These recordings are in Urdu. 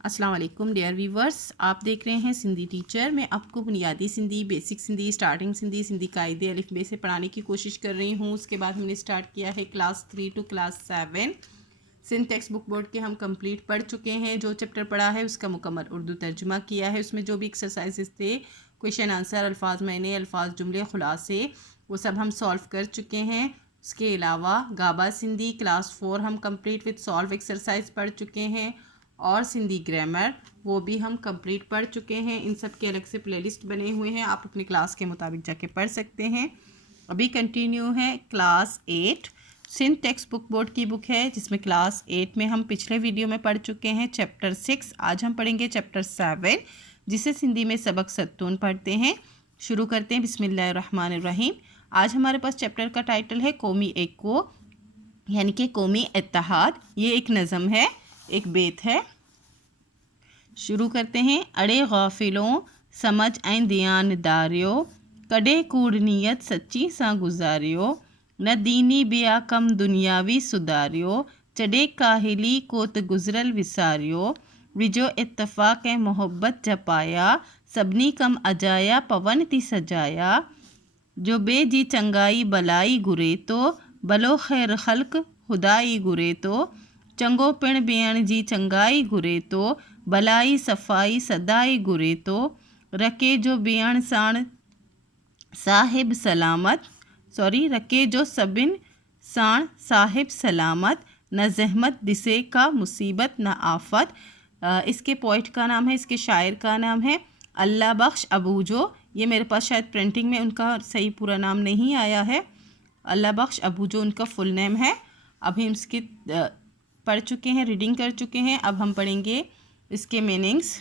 السلام علیکم ڈیئر ویورس، آپ دیکھ رہے ہیں سندھی ٹیچر۔ میں آپ کو بنیادی سندھی، بیسک سندھی، اسٹارٹنگ سندھی، سندھی قاعدے الف بے سے پڑھانے کی کوشش کر رہی ہوں۔ اس کے بعد ہم نے اسٹارٹ کیا ہے class 3 to class 7 Sindh textbook board کے ہم کمپلیٹ پڑھ چکے ہیں۔ جو چیپٹر پڑھا ہے اس کا مکمل اردو ترجمہ کیا ہے۔ اس میں جو بھی ایکسرسائزز تھے، کویشچن آنسر، الفاظ معنی، الفاظ جملے، خلاصے، وہ سب ہم سولو کر چکے ہیں۔ اس کے علاوہ گابا سندھی کلاس 4 ہم کمپلیٹ وتھ سولو ایکسرسائز پڑھ چکے ہیں، اور سندھی گرامر وہ بھی ہم کمپلیٹ پڑھ چکے ہیں۔ ان سب کے الگ سے پلے لسٹ بنے ہوئے ہیں، آپ اپنی کلاس کے مطابق جا کے پڑھ سکتے ہیں۔ ابھی کنٹینیو ہے class 8 Sindh textbook board کی بک ہے، جس میں کلاس 8 میں ہم پچھلے ویڈیو میں پڑھ چکے ہیں چیپٹر 6۔ آج ہم پڑھیں گے چیپٹر 7، جسے سندھی میں سبق ستون پڑھتے ہیں۔ شروع کرتے ہیں، بسم اللہ الرحمن الرحیم۔ آج ہمارے پاس چیپٹر کا ٹائٹل ہے قومی ایکو، یعنی کہ قومی اتحاد۔ یہ ایک نظم ہے، ایک بیت ہے۔ شروع کرتے ہیں۔ اڑے غافلوں سمجھ این دیانداریو، کڈے کوڑ نیت سچی ساں گزاریو، نہ دینی بیا کم دنیاوی سداریو، چڈے کاہلی کوت گزرل وساریو، وجو اتفاق محبت جپایا، سبنی کم اجایا پون تی سجایا، جو بے جی چنگائی بلائی گرے تو، بلو خیر خلق خدائی گرے تو، چنگو پن بیان جی چنگائی گرے تو، بلائی صفائی صدائی گرے تو، رکے جو بیان سان صاحب سلامت رکے جو سبن سان صاحب سلامت، نہ زحمت دسے کا مصیبت نہ آفت۔ اس کے پوئٹ کا نام ہے، اس کے شاعر کا نام ہے اللہ بخش ابوجو۔ یہ میرے پاس شاید پرنٹنگ میں ان کا صحیح پورا نام نہیں آیا ہے۔ اللہ بخش ابوجو ان کا فل نیم ہے۔ ابھی ہم اس کے پڑھ چکے ہیں، ریڈنگ کر چکے ہیں۔ اب ہم پڑھیں گے اس کے میننگز۔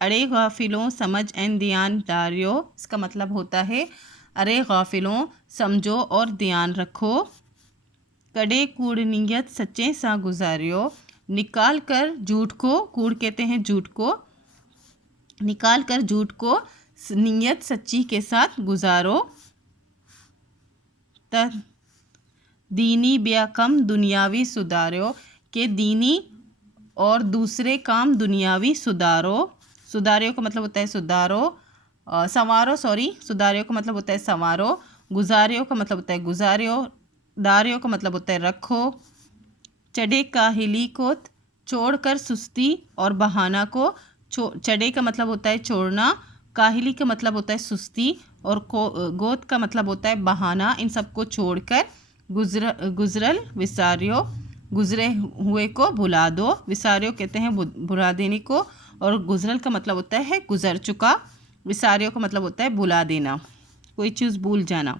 اڑے غافلوں سمجھ این دیانداریو، اس کا مطلب ہوتا ہے ارے غافلوں سمجھو اور دھیان رکھو، کڈے کوڑ نیت سچے سا گزاریو، نکال کر جھوٹ کو، کوڑ کہتے ہیں جھوٹ کو، نکال کر جھوٹ کو نیت سچی کے ساتھ گزارو، دینی بیا کم دنیاوی سداریو، کہ دینی اور دوسرے کام دنیاوی سداریو کا مطلب ہوتا ہے سدارو، سداریو کا مطلب ہوتا ہے سنوارو، گزاریو کا مطلب ہوتا ہے گزاریو، داریو کا مطلب ہوتا ہے رکھو، چڑے کاہلی کو چھوڑ کر سستی اور بہانہ کو، چڑے کا مطلب ہوتا ہے چھوڑنا، کاہلی کا مطلب ہوتا ہے سستی، اور گوت کا مطلب ہوتا ہے بہانہ، ان سب کو چھوڑ کر گزرل وساریو، گزرے ہوئے کو بھلا دو، وساریو کہتے ہیں بھلا دینے کو، اور گزرل کا مطلب ہوتا ہے گزر چکا، وساریو کا مطلب ہوتا ہے بھلا دینا، کوئی چیز بھول جانا۔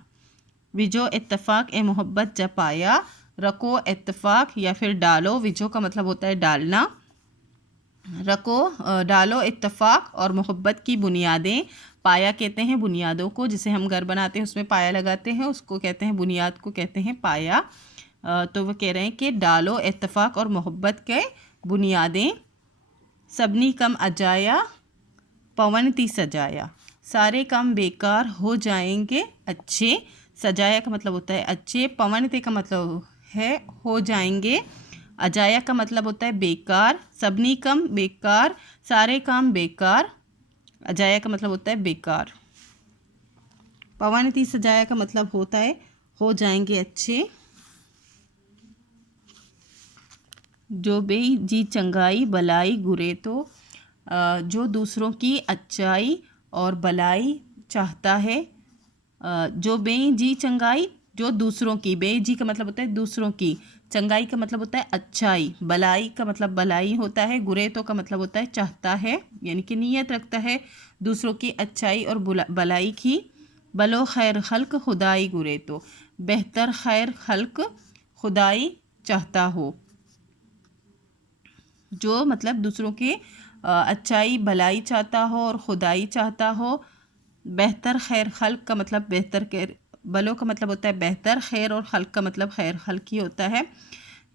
وجو اتفاق محبت جپایا، رکو اتفاق یا پھر ڈالو، وجو کا مطلب ہوتا ہے ڈالنا، رکو ڈالو اتفاق اور محبت کی بنیادیں، پایا کہتے ہیں بنیادوں کو، جسے ہم گھر بناتے ہیں اس میں پایا لگاتے ہیں، اس کو کہتے ہیں بنیاد کو کہتے ہیں پایا۔ تو وہ کہہ رہے ہیں کہ ڈالو اتفاق اور محبت کے بنیادیں، سبنی کم اجایا پون تی سجایا، سارے کام بیکار ہو جائیں گے اچھے، سجایا کا مطلب ہوتا ہے اچھے، پون تے کا مطلب ہے ہو جائیں گے، اجایا کا مطلب ہوتا ہے بیکار، سبنی کم بیکار، سارے کام بیکار، اجایا کا مطلب ہوتا ہے بیکار، پون تی سجایا کا مطلب ہوتا ہے ہو جائیں گے اچھے، جو بے جی چنگائی بلائی گرے تو، جو دوسروں کی اچائی اور بلائی چاہتا ہے، جو بے جی چنگائی، جو دوسروں کی، بے جی کا مطلب ہوتا ہے دوسروں کی، چنگائی کا مطلب ہوتا ہے اچھائی، بلائی کا مطلب بلائی ہوتا ہے، گرے تو کا مطلب ہوتا ہے چاہتا ہے، یعنی کہ نیت رکھتا ہے دوسروں کی اچھائی اور بلائی کی، بلو خیر خلق خدائی گرے تو، بہتر خیر خلق خدائی چاہتا ہو، جو مطلب دوسروں کے اچھائی بلائی چاہتا ہو اور خدائی چاہتا ہو۔ بہتر خیر خلق کا مطلب بہتر بلو کا مطلب ہوتا ہے بہتر، خیر اور خلق کا مطلب خیر خلق ہی ہوتا ہے،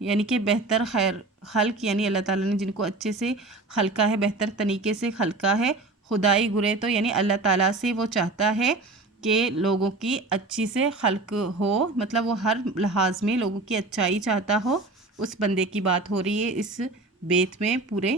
یعنی کہ بہتر خیر خلق یعنی اللہ تعالیٰ نے جن کو اچھے سے خلقہ ہے، بہتر طریقے سے خلقہ ہے، خدائی گرے تو یعنی اللہ تعالیٰ سے وہ چاہتا ہے کہ لوگوں کی اچھی سے خلق ہو، مطلب وہ ہر لحاظ میں لوگوں کی اچھائی چاہتا ہو، اس بندے کی بات ہو رہی ہے اس بیت میں پورے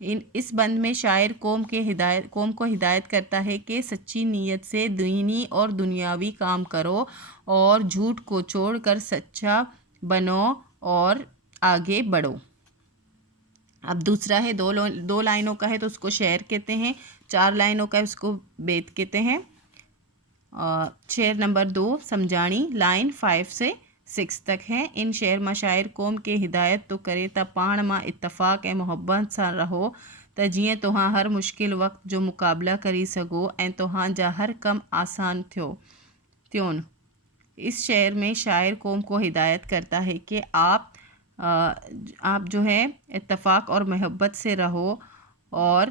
اس بند میں شاعر قوم کو ہدایت کرتا ہے کہ سچی نیت سے دینی اور دنیاوی کام کرو اور جھوٹ کو چھوڑ کر سچا بنو اور آگے بڑھو۔ اب دوسرا ہے دو لائنوں کا ہے تو اس کو شعر کہتے ہیں، 4 لائنوں کا ہے اس کو بیت کہتے ہیں۔ شعر نمبر 2 سمجھانی، لائن 5 سے 6 تک ہے۔ ان شعر میں شاعر قوم کے ہدایت تو کرے تا پان ماں اتفاق محبت سا رہو تا جیئں توہاں ہر مشکل وقت جو مقابلہ کری سگو این توہاں جا ہر کم آسان تیون۔ اس شعر میں شاعر قوم کو ہدایت کرتا ہے کہ آپ جو ہے اتفاق اور محبت سے رہو اور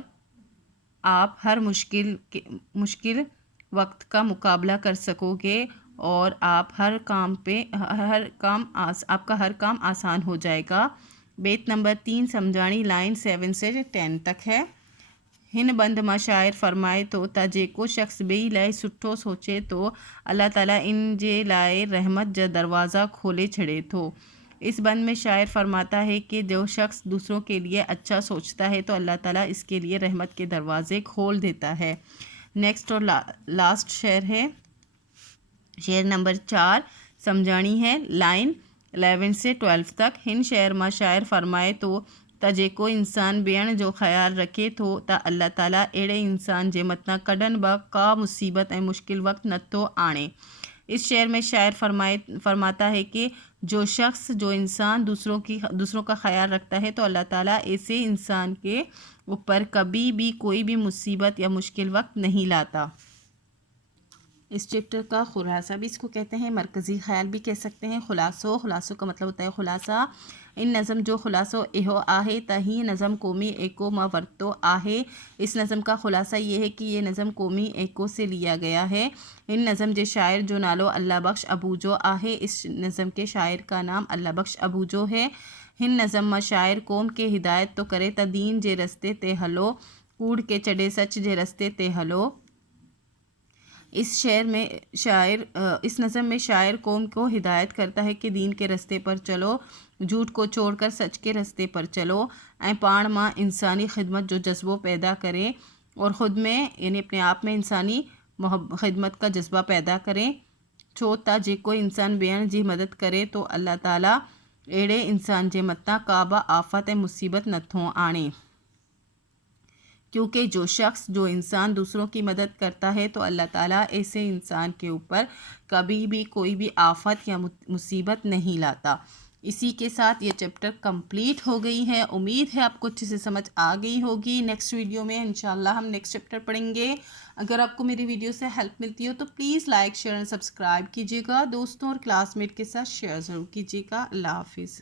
آپ ہر مشکل وقت کا مقابلہ کر سکو گے اور آپ آپ کا ہر کام آسان ہو جائے گا۔ بیت نمبر 3 سمجھانی، لائن 7 سے 10 تک ہے۔ ہن بند ماں شاعر فرمائے تو تا جیکو شخص بئی لائے سٹھو سوچے تو اللہ تعالیٰ ان جے لائے رحمت جا دروازہ کھولے چھڑے تھو۔ اس بند میں شاعر فرماتا ہے کہ جو شخص دوسروں کے لیے اچھا سوچتا ہے تو اللہ تعالیٰ اس کے لیے رحمت کے دروازے کھول دیتا ہے۔ نیکسٹ اور لاسٹ شعر ہے، شعر نمبر 4 سمجھانی ہے، لائن 11 سے 12 تک۔ ہن شعر ماں شاعر فرمائے تو تا جیکو انسان بیان جو خیال رکھے تو تا اللہ تعالیٰ ایڑے انسان جے متنا کڈن با کا مصیبت مشکل وقت نتو آنے۔ اس شعر میں شاعر فرماتا ہے کہ جو انسان دوسروں کا خیال رکھتا ہے تو اللہ تعالیٰ ایسے انسان کے اوپر کبھی بھی کوئی بھی مصیبت یا مشکل وقت نہیں لاتا۔ اس چیپٹر کا خلاصہ بھی اس کو کہتے ہیں، مرکزی خیال بھی کہہ سکتے ہیں۔ خلاصوں کا مطلب ہوتا ہے خلاصہ۔ ان نظم جو خلاصو ایہو آہے تہی نظم قومی ایکو ما ورتو آہے۔ اس نظم کا خلاصہ یہ ہے کہ یہ نظم قومی ایکو سے لیا گیا ہے۔ ان نظم جے شاعر جو نالو اللہ بخش ابوجو آہے، اس نظم کے شاعر کا نام اللہ بخش ابوجو ہے۔ ہن نظم ما شاعر قوم کے ہدایت تو کرے تا دین جے رستے تے ہلو، کوڑ کے چڑے سچ جے رستے تے ہلو۔ اس نظم میں شاعر قوم کو ہدایت کرتا ہے کہ دین کے رستے پر چلو، جھوٹ کو چھوڑ کر سچ کے رستے پر چلو، پان ماں انسانی خدمت جو جذبہ پیدا کرے اور خود میں یعنی اپنے آپ میں انسانی خدمت کا جذبہ پیدا کریں۔ چھوتا جے کوئی انسان بیان جی مدد کرے تو اللہ تعالیٰ ایڑے انسان جے متنا کعبہ آفت مصیبت نتھوں آنے۔ کیونکہ جو انسان دوسروں کی مدد کرتا ہے تو اللہ تعالیٰ ایسے انسان کے اوپر کبھی بھی کوئی بھی آفت یا مصیبت نہیں لاتا۔ اسی کے ساتھ یہ چیپٹر کمپلیٹ ہو گئی ہے۔ امید ہے آپ کو اچھے سے سمجھ آ گئی ہوگی۔ نیکسٹ ویڈیو میں انشاءاللہ ہم نیکسٹ چیپٹر پڑھیں گے۔ اگر آپ کو میری ویڈیو سے ہیلپ ملتی ہو تو پلیز لائک، شیئر اور سبسکرائب کیجیے گا۔ دوستوں اور کلاس میٹ کے ساتھ شیئر ضرور کیجیے گا۔ اللہ حافظ۔